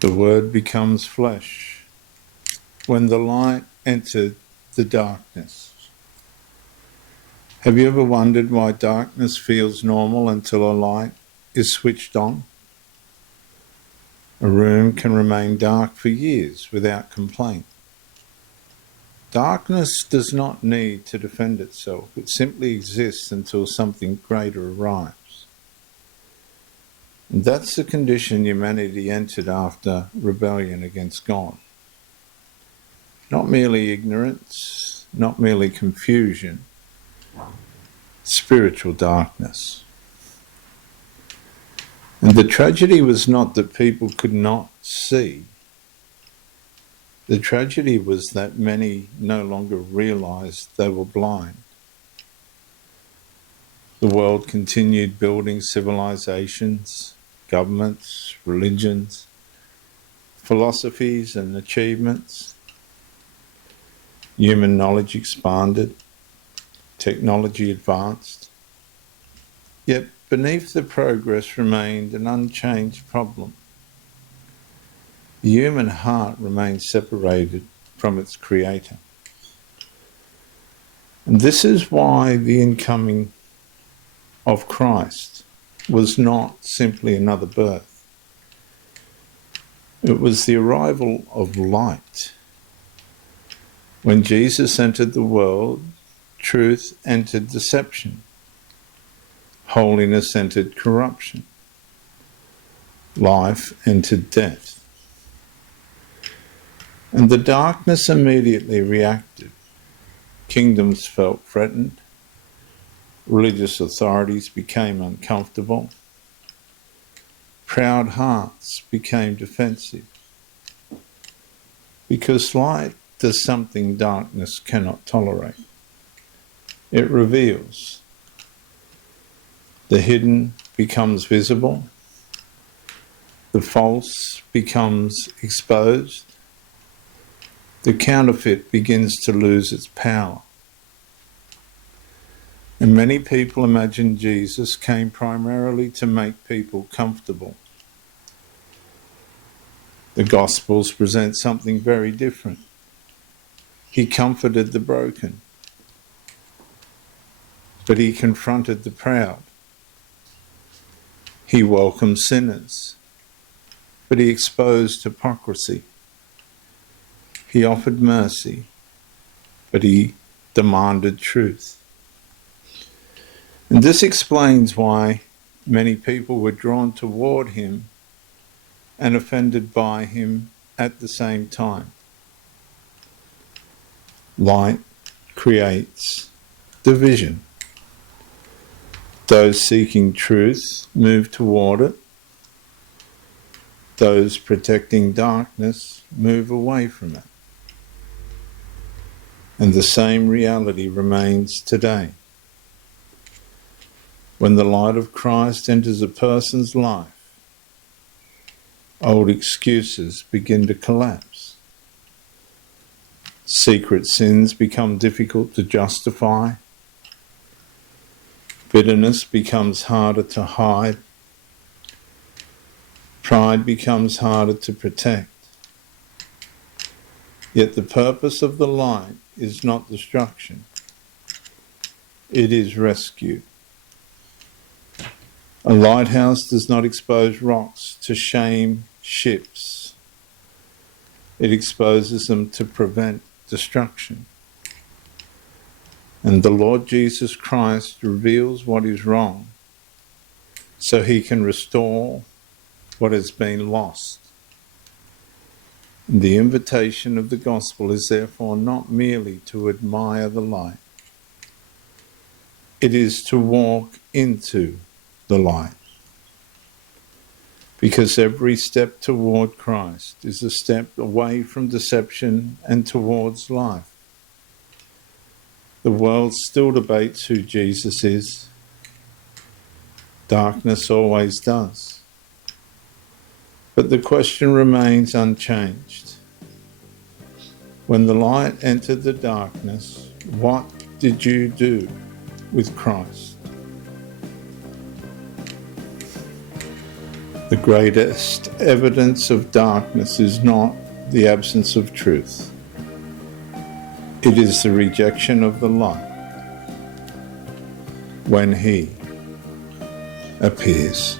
The Word becomes flesh. When the light entered the darkness. Have you ever wondered why darkness feels normal until a light is switched on? A room can remain dark for years without complaint. Darkness does not need to defend itself. It simply exists until something greater arrives. And that's the condition humanity entered after rebellion against God. Not merely ignorance, not merely confusion, spiritual darkness. And the tragedy was not that people could not see. The tragedy was that many no longer realized they were blind. The world continued building civilizations, governments, religions, philosophies and achievements. Human knowledge expanded, technology advanced. Yet beneath the progress remained an unchanged problem. The human heart remained separated from its creator. And this is why the incoming of Christ was not simply another birth. It was the arrival of light. When Jesus entered the world, truth entered deception. Holiness entered corruption. Life entered death. And the darkness immediately reacted. Kingdoms felt threatened. Religious authorities became uncomfortable. Proud hearts became defensive. Because light does something darkness cannot tolerate. It reveals. The hidden becomes visible. The false becomes exposed. The counterfeit begins to lose its power. And many people imagine Jesus came primarily to make people comfortable. The Gospels present something very different. He comforted the broken, but he confronted the proud. He welcomed sinners, but he exposed hypocrisy. He offered mercy, but he demanded truth. And this explains why many people were drawn toward him and offended by him at the same time. Light creates division. Those seeking truth move toward it. Those protecting darkness move away from it. And the same reality remains today. When the light of Christ enters a person's life, old excuses begin to collapse. Secret sins become difficult to justify. Bitterness becomes harder to hide. Pride becomes harder to protect. Yet the purpose of the light is not destruction. It is rescue. A lighthouse does not expose rocks to shame ships. It exposes them to prevent destruction. And the Lord Jesus Christ reveals what is wrong so he can restore what has been lost. The invitation of the gospel is therefore not merely to admire the light. It is to walk into the light. Because every step toward Christ is a step away from deception and towards life. The world still debates who Jesus is. Darkness always does. But the question remains unchanged. When the light entered the darkness, what did you do with Christ? The greatest evidence of darkness is not the absence of truth. It is the rejection of the light when he appears.